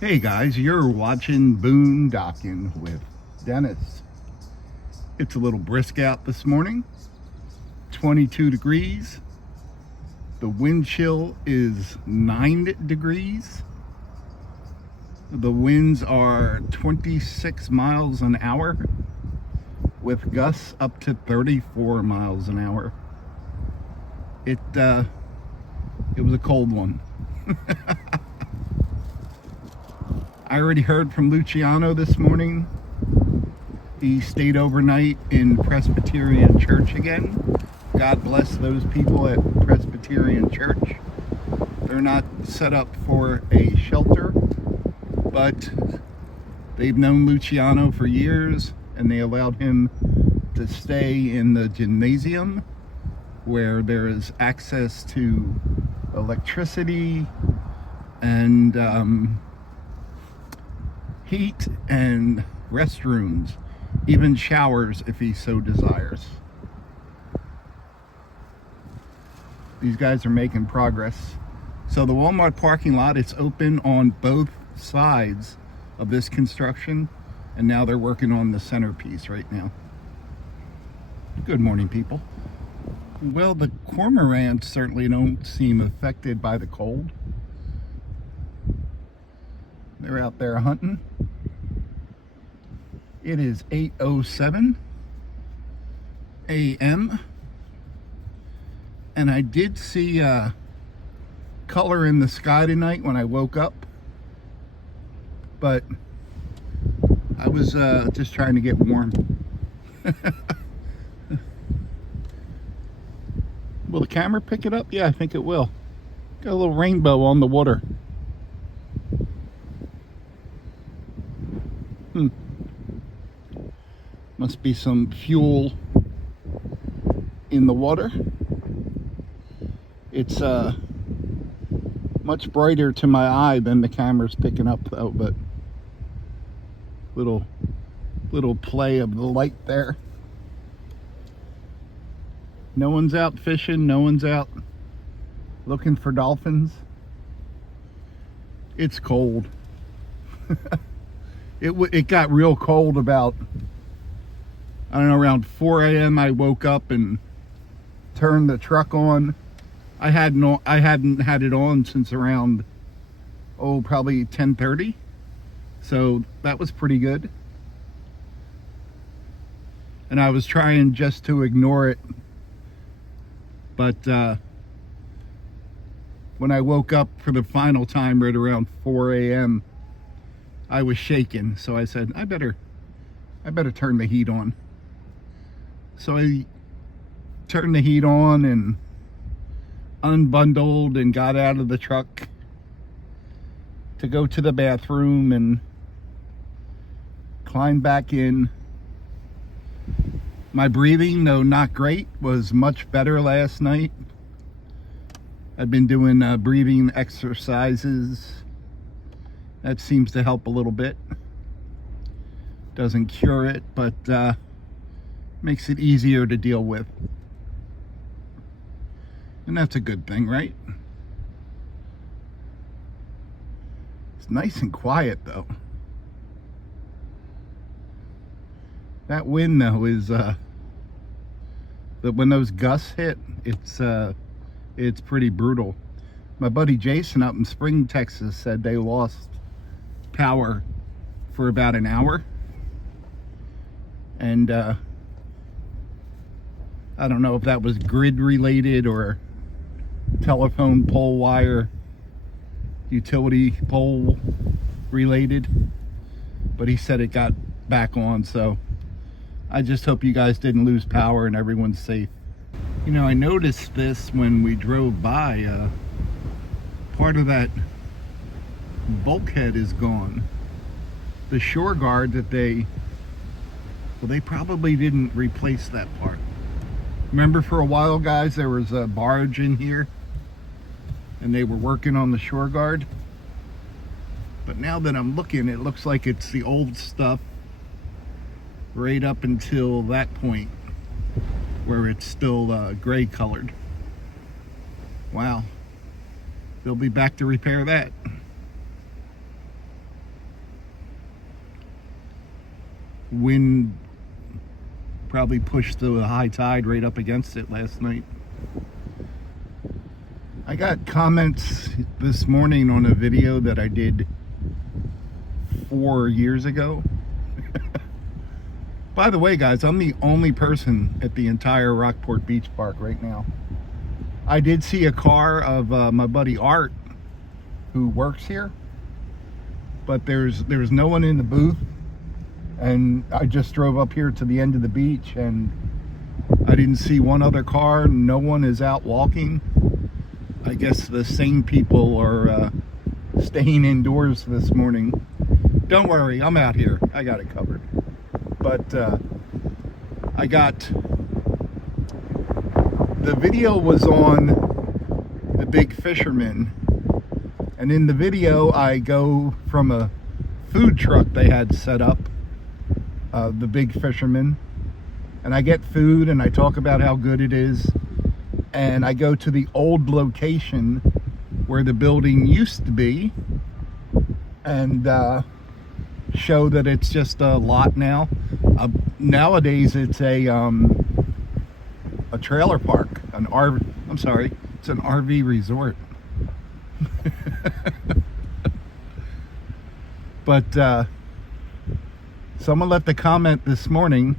Hey guys, you're watching Boondocking with Dennis. It's a little brisk out this morning, 22 degrees. The wind chill is 9 degrees. The winds are 26 miles an hour with gusts up to 34 miles an hour. It was a cold one. I already heard from Luciano this morning. He stayed overnight in Presbyterian Church again. God bless those people at Presbyterian Church. They're not set up for a shelter, but they've known Luciano for years, and they allowed him to stay in the gymnasium where there is access to electricity and heat and restrooms, even showers if he so desires. These guys are making progress. So the Walmart parking lot, it's open on both sides of this construction, and now they're working on the centerpiece right now. Good morning, people. Well, the cormorants certainly don't seem affected by the cold. They're out there hunting. It is 8:07 a.m. and I did see color in the sky tonight when I woke up, but I was just trying to get warm. Will the camera pick it up? Yeah, I think it will. Got a little rainbow on the water. Must be some fuel in the water. It's much brighter to my eye than the camera's picking up though, but little play of the light there. No one's out fishing, no one's out looking for dolphins. It's cold. It got real cold about, I don't know, around 4 a.m. I woke up and turned the truck on. I hadn't had it on since around, probably 10:30. So that was pretty good. And I was trying just to ignore it. But when I woke up for the final time right around 4 a.m., I was shaking. So I said, I better turn the heat on. So I turned the heat on and unbundled and got out of the truck to go to the bathroom and climb back in. My breathing, though not great, was much better last night. I've been doing breathing exercises. That seems to help a little bit. Doesn't cure it, but makes it easier to deal with. And that's a good thing, right? It's nice and quiet, though. That wind, though, is when those gusts hit, it's pretty brutal. My buddy Jason up in Spring, Texas, said they lost power for about an hour, and I don't know if that was grid related or telephone pole wire, utility pole related, but he said it got back on. So I just hope you guys didn't lose power and everyone's safe. You know, I noticed this when we drove by. Part of that bulkhead is gone. The shore guard that they probably didn't replace that part. Remember, for a while, guys, there was a barge in here and they were working on the shore guard. But now that I'm looking, it looks like it's the old stuff right up until that point where it's still gray colored. Wow. They'll be back to repair that. Wind probably pushed the high tide right up against it last night. I got comments this morning on a video that I did 4 years ago. By the way, guys, I'm the only person at the entire Rockport Beach Park right now. I did see a car of my buddy Art, who works here, but there's no one in the booth. And I just drove up here to the end of the beach, and I didn't see one other car. No one is out walking. I guess the same people are staying indoors this morning. Don't worry, I'm out here. I got it covered. But I got... The video was on the Big Fisherman. And in the video, I go from a food truck they had set up, the Big Fisherman. And I get food and I talk about how good it is. And I go to the old location where the building used to be and show that it's just a lot now. Nowadays it's a trailer park, it's an RV resort. But someone left a comment this morning.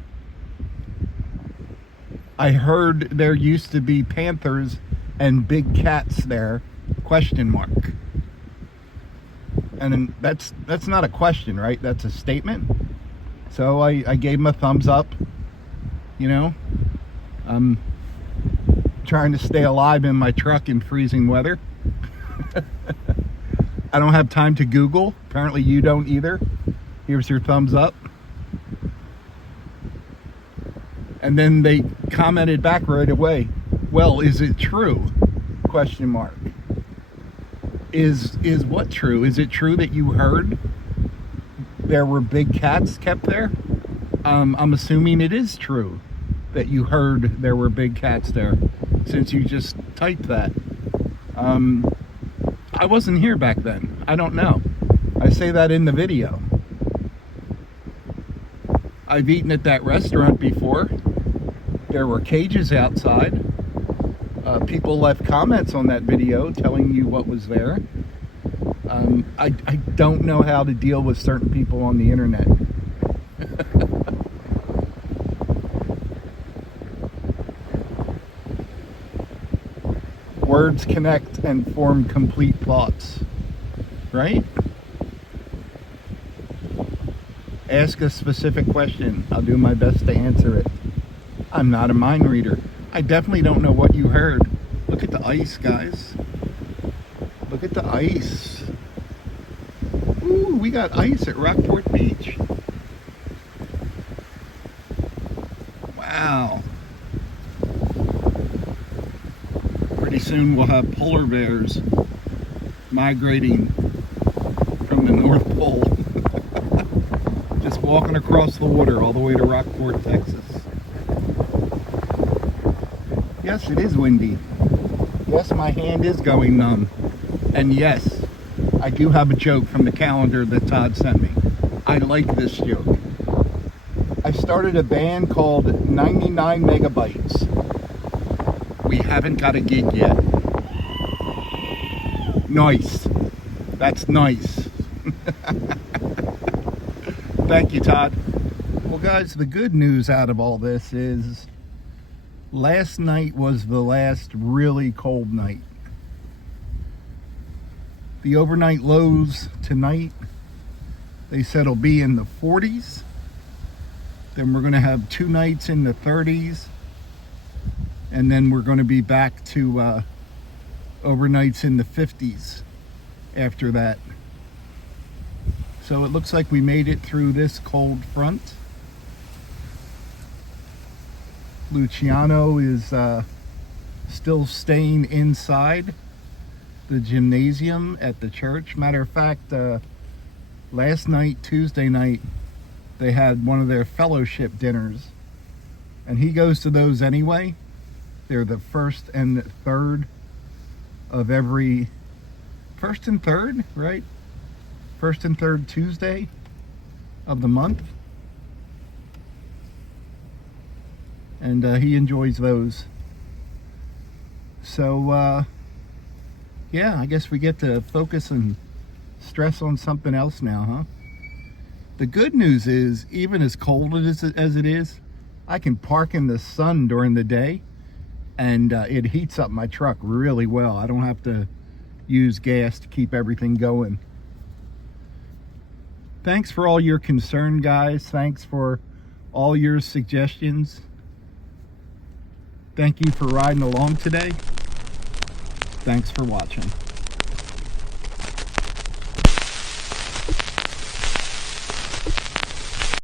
I heard there used to be panthers and big cats there, ? And that's not a question, right? That's a statement. So I gave him a thumbs up. You know, I'm trying to stay alive in my truck in freezing weather. I don't have time to Google. Apparently you don't either. Here's your thumbs up. And then they commented back right away. Well, is it true? ? Is what true? Is it true that you heard there were big cats kept there? I'm assuming it is true that you heard there were big cats there, since you just typed that. I wasn't here back then. I don't know. I say that in the video. I've eaten at that restaurant before. There were cages outside. People left comments on that video telling you what was there. I don't know how to deal with certain people on the internet. Words connect and form complete thoughts, right? Ask a specific question. I'll do my best to answer it. I'm not a mind reader. I definitely don't know what you heard. Look at the ice, guys. Look at the ice. Ooh, we got ice at Rockport Beach. Wow. Pretty soon we'll have polar bears migrating from the North Pole. Just walking across the water all the way to Rockport, Texas. Yes, it is windy. Yes, my hand is going numb. And yes, I do have a joke from the calendar that Todd sent me. I like this joke. I started a band called 99 Megabytes. We haven't got a gig yet. Nice. That's nice. Thank you, Todd. Well, guys, the good news out of all this is last night was the last really cold night. The overnight lows tonight, they said, will be in the 40s. Then we're going to have 2 nights in the 30s. And then we're going to be back to overnights in the 50s after that. So it looks like we made it through this cold front. Luciano is still staying inside the gymnasium at the church. Matter of fact, last night, Tuesday night, they had one of their fellowship dinners. And he goes to those anyway. They're the first and third of every... First and third, right? First and third Tuesday of the month. and he enjoys those. So yeah, I guess we get to focus and stress on something else now, huh? The good news is, even as cold as it is, I can park in the sun during the day, and it heats up my truck really well. I don't have to use gas to keep everything going. Thanks for all your concern, guys. Thanks for all your suggestions. Thank you for riding along today. Thanks for watching.